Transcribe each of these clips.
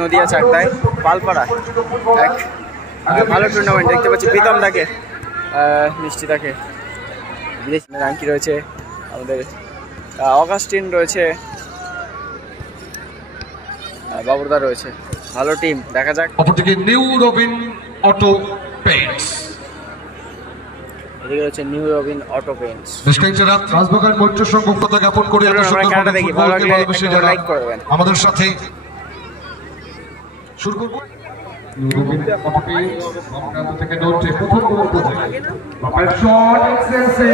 নদিয়া চাকদায় পালপাড়া এক ভালো টুর্নামেন্ট দেখতে পাচ্ছি। প্রীতম দাকে, মিষ্টি দাকে, বিদেশি রাঙ্কি রয়েছে, আমাদের অগাস্টিন রয়েছে, বাবুরদা রয়েছে। ভালো টিম, দেখা যাক। অপরদিকে নিউ রবিন অটো পেইন্টস, এদিকে রয়েছে নিউ রবিন অটো পেইন্টস। নিষ্কাঞ্চনা রাজবাগান মৈত্র সংঘ পতাকা জ্ঞাপন করে আমাদের সাথে শুরু করব। নিউ রবিন অটো পেইন্টস থেকে নোটে প্রথম গোল করছে, বাপার শট এক্সেলসে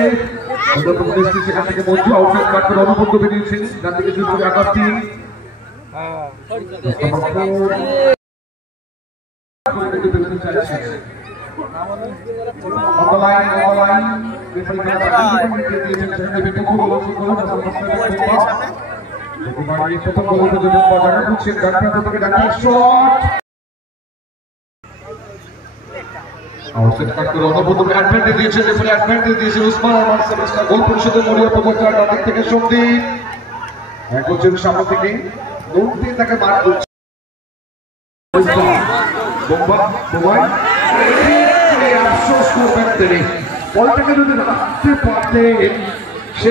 সুন্দর প্রতিষ্ঠি, সেখান থেকে মঞ্জু আউটসাইড কাট করে অনুপূর্ণ বেরিয়েছেন, ডান দিকে শুরু করে আগাস্তি গোল পরিষদের মরিয়া প্রবর্তন থেকে সন্দীপ এক বছর সামনে থেকে দৌড় দিয়ে তাকে মার করছে। আফসোস করবেন তিনি, বলটাকে যদি রাখতে পারতেন সে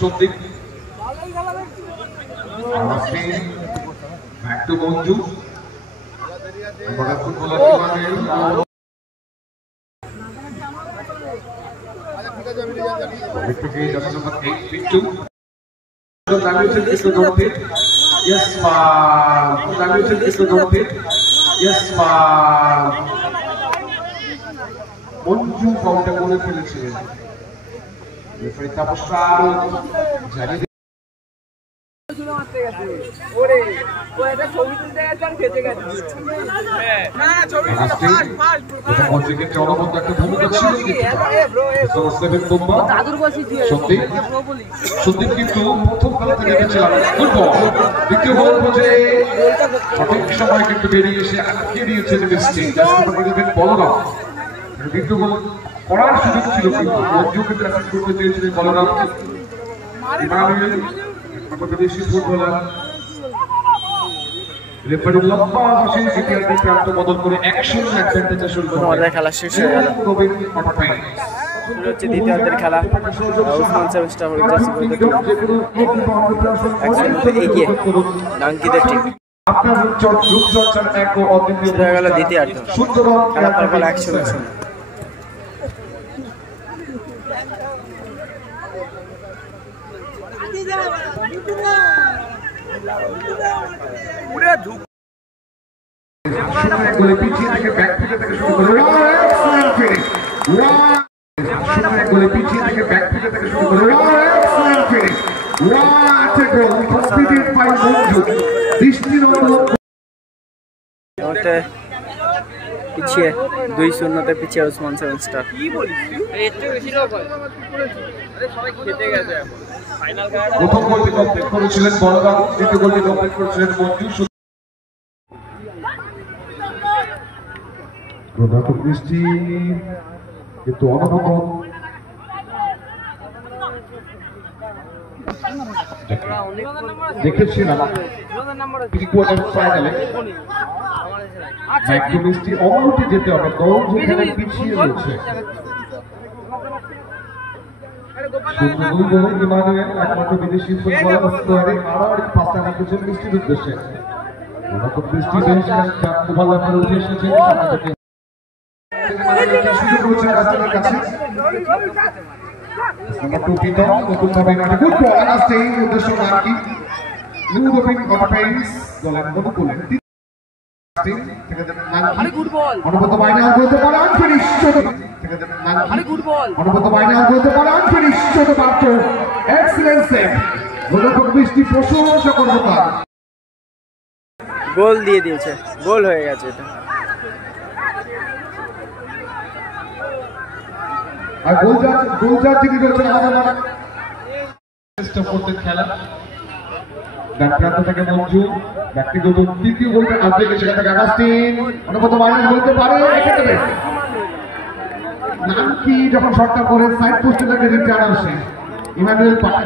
সন্দীপ ব্যাক টু মঞ্জু, মঞ্জু ফাউলটা করে ফেলেছিলেন। সন্দীপ কিন্তু প্রথম খেলা থেকে দেখেছিলাম ফুটবল, দ্বিতীয় গোল বুঝে সঠিক সময় কিন্তু বেরিয়ে এসে আটকে দিয়েছেন মিষ্টি, বলরাম। দ্বিতীয় গোল করার সুযোগ ছিল কিন্তু মঞ্জু কিন্তু অ্যাসিস্ট করতে চেয়েছিলেন বলরাম। বিদেশি ফুটবলার রেফারি লম্বা বসে দ্বিতীয়ার্ধে প্রান্ত বদল করে অ্যাকশন অ্যাডভান্টেজে শুরু করে খেলা শেষ হয়ে গেল। শুরু হচ্ছে দ্বিতীয়ার্ধের খেলা। উসমান সেভেস্টার এগিয়ে নাঙ্কিদের টিম। শুরু হয়ে গেল দ্বিতীয়ার্ধ, খেলা ফলাফল 1-0। পিছিয়ে থেকে ব্যাক থেকে শুরু করে পিছিয়ে থেকে ব্যাক থেকে শুরু করে পিছিয়ে 2-0 পিছিয়ে উসমান সেভেস্টার। প্রথম গোলটি কমপ্লিট করেছিলেন বলরাম, দ্বিতীয় গোলটি কমপ্লিট করেছিলেন মঞ্জু। বৃষ্টি কিন্তু অনবরত দেখেছিলাম ফাইনালে বৃষ্টি অবনতি যেতে হবে, দল যেখানে পিছিয়ে রয়েছে। একমাত্র বিদেশি ফুটবলার আড়াআড়ি পাঁচটা নামছেন বৃষ্টির উদ্দেশ্যে। বৃষ্টি উঠে এসেছেন গোল দিয়ে দিয়েছে, গোল হয়ে গেছে এটা। আর গোলজার যিনি রয়েছেন চেষ্টা করতেন খেলা ডান প্রান্ত থেকে মঞ্জু ব্যক্তিগত তৃতীয় গোলটা আসবে সেখান থেকে আগাস্টিন অনুপত মাইনাস বলতে পারে এক্ষেত্রে নামকি যখন শটটা করে সাইড পোস্টে লাগে রিটার্ন আসে ইমানুয়েল পাটি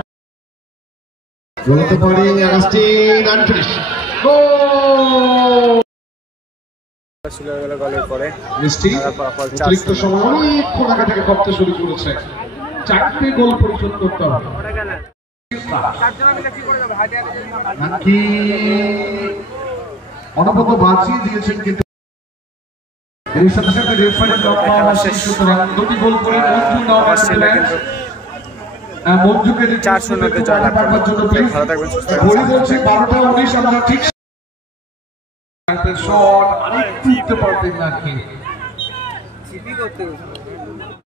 বলতে পারে আগাস্টিন আনফিনিশ গোল ছিল গোলের পরে মিষ্টি অতিরিক্ত সময় অনেকক্ষণ আগে থেকে কমতে শুরু করেছে 4টে গোল পরিশোধ করতে হবে নাকি অনুপত বাঁচিয়ে দিয়েছেন কিন্তু এর সাথে সাথে রেফারি সুতরাং 2টি গোল করে মঞ্জু নেওয়া কিন্তু মঞ্জুকে 4-0 তে জয়লাভ করলো। ভালো থাকবেন, সুস্থ থাকবেন। গোল বলছে 12টা 19 আমরা ঠিক শট আরেকটু উঠতে পারতেন নাকি